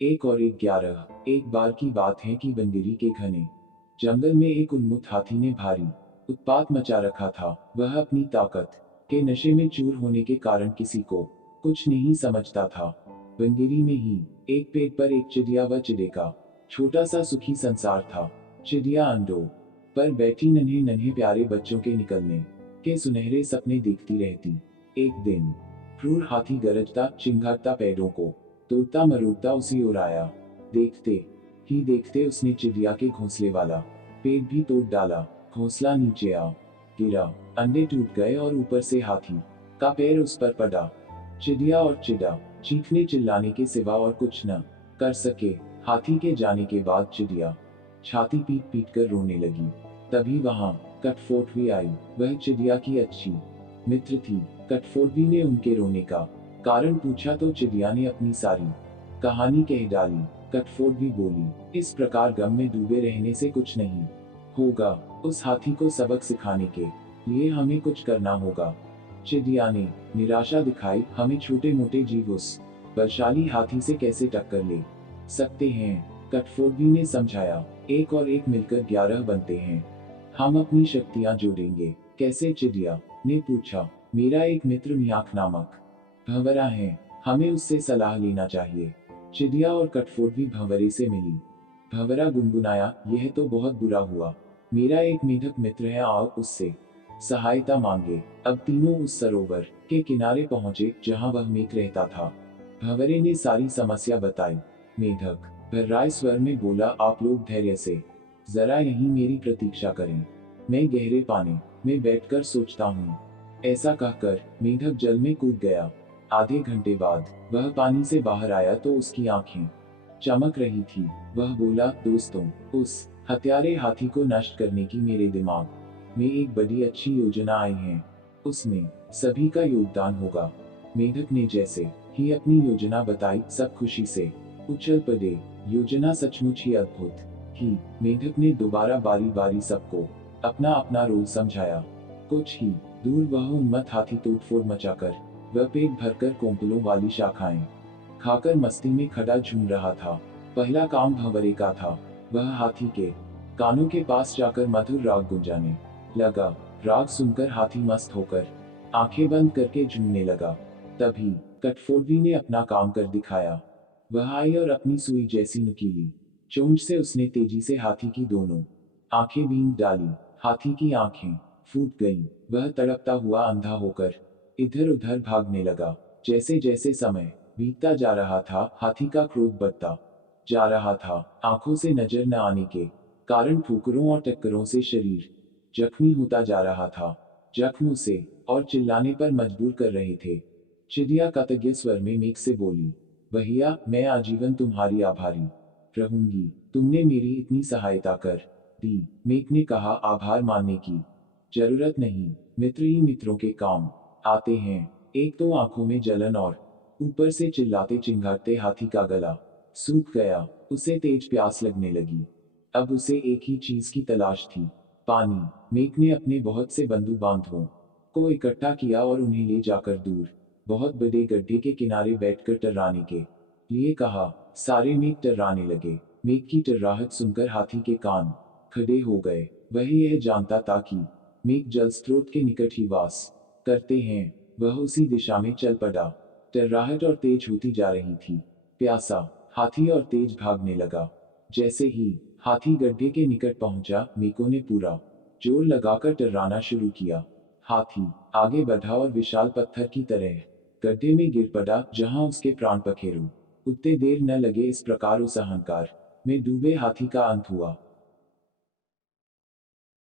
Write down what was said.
एक और एक 11। एक बार की बात है कि बंदेरी के घने जंगल में एक उन्मत्त हाथी ने भारी उत्पात मचा रखा था। वह अपनी ताकत के नशे में चूर होने के कारण किसी को कुछ नहीं समझता था। बंदेरी में ही एक पेड़ पर एक चिड़िया व चिड़े का छोटा सा सुखी संसार था। चिड़िया अंडों पर बैठी नन्हे नन्हे प्यारे बच्चों के निकलने के सुनहरे सपने देखती रहती। एक दिन क्रूर हाथी गरजता चिंघाड़ता पेड़ों को तोड़ता मरोड़ता उसी ओर आया। देखते ही देखते उसने चिड़िया के घोंसले वाला पेड़ भी तोड़ डाला। घोंसला नीचे आ गिरा, अंडे टूट गए और ऊपर से हाथी का पैर उस पर पड़ा। चिड़िया और चिड़ा चीखने चिल्लाने के सिवा और कुछ न कर सके। हाथी के जाने के बाद चिड़िया छाती पीट पीट कर रोने लगी। तभी वहां कटफोट भी आई। वह चिड़िया की अच्छी मित्र थी। कटफोड़वी ने उनके रोने का कारण पूछा तो चिड़िया ने अपनी सारी कहानी कह डाली। कटफोड़वी बोली, इस प्रकार गम में डूबे रहने से कुछ नहीं होगा। उस हाथी को सबक सिखाने के लिए हमें कुछ करना होगा। चिड़िया ने निराशा दिखाई, हमें छोटे मोटे जीव उस बलशाली हाथी से कैसे टक्कर ले सकते हैं। कटफोड़वी ने समझाया, एक और एक मिलकर 11 बनते हैं। हम अपनी शक्तियां जोड़ेंगे। कैसे? चिड़िया ने पूछा। मेरा एक मित्र मियाक नामक भंवरा है, हमें उससे सलाह लेना चाहिए। चिड़िया और कटफोड़वी भंवरे से मिली। भंवरा गुनगुनाया, यह तो बहुत बुरा हुआ। मेरा एक मेढक मित्र है, आओ उससे सहायता मांगे। अब तीनों उस सरोवर के किनारे पहुंचे जहां वह मेघ रहता था। भंवरे ने सारी समस्या बताई। मेढक भर्राए स्वर में बोला, आप लोग धैर्य से जरा यहीं मेरी प्रतीक्षा करें, मैं गहरे पानी में बैठकर सोचता हूँ। ऐसा कहकर मेढक जल में कूद गया। आधे घंटे बाद वह पानी से बाहर आया तो उसकी आंखें चमक रही थी। वह बोला, दोस्तों, उस हत्यारे हाथी को नष्ट करने की मेरे दिमाग में एक बड़ी अच्छी योजना आई है। उसमें सभी का योगदान होगा। मेढक ने जैसे ही अपनी योजना बताई, सब खुशी से उछल पड़े। योजना सचमुच ही अद्भुत थी। मेढक ने दोबारा बारी बारी सबको अपना अपना रोल समझाया। कुछ ही दूर वह उन्मत्त हाथी तोड़फोड़ मचाकर वह पेट भरकर कोंपलों वाली शाखाएं खाकर मस्ती में खड़ा झूम रहा था। पहला काम भंवरे का था। वह हाथी के कानों के पास जाकर मधुर राग गुंजाने लगा। राग सुनकर हाथी मस्त होकर आंखें बंद करके झूमने लगा। तभी कटफोड़वी ने अपना काम कर दिखाया। वह आई और अपनी सुई जैसी नुकीली चोंच से उसने तेजी से हाथी की दोनों आंखें बींध डाली। हाथी की आंखें फूट गईं। वह तड़पता हुआ अंधा होकर इधर उधर भागने लगा। जैसे जैसे समय बीतता जा रहा था, हाथी का क्रोध बढ़ता जा रहा था। आंखों से नजर न आने के कारण ठोकरों और टक्करों से शरीर जख्मी होता जा रहा था। जख्म उसे और चिल्लाने पर मजबूर कर रहे थे। चिड़िया कृतज्ञ स्वर में मेघ से बोली, भैया, मैं आजीवन तुम्हारी आभारी रहूंगी। तुमने मेरी इतनी सहायता कर दी। मेघ ने कहा, आभार मानने की जरूरत नहीं, मित्र ही मित्रों के काम आते हैं। एक तो आंखों में जलन और ऊपर से चिल्लाते चिंघाड़ते हाथी का गला सूख गया। उसे तेज प्यास लगने लगी। अब उसे एक ही चीज की तलाश थी, पानी। मेघ ने अपने बहुत से बंधु बांधवों को इकट्ठा किया और उन्हें ले जाकर दूर बहुत बड़े गड्ढे के किनारे बैठकर टर्राने के लिए कहा। सारे मेघ टर्राने लगे। मेघ की टर्राहट सुनकर हाथी के कान खड़े हो गए। वह यह जानता था कि मेघ जल स्रोत के निकट ही वास करते हैं। वह उसी दिशा में चल पड़ा। टर्राहट और तेज होती जा रही थी। प्यासा हाथी और तेज भागने लगा। जैसे ही हाथी गड्ढे के निकट पहुंचा, मेघों ने पूरा जोर लगाकर टर्राना शुरू किया। हाथी आगे बढ़ा और विशाल पत्थर की तरह गड्ढे में गिर पड़ा, जहां उसके प्राण पखेरु। उतने देर न लगे। इस प्रकार उस अहंकार में डूबे हाथी का अंत हुआ।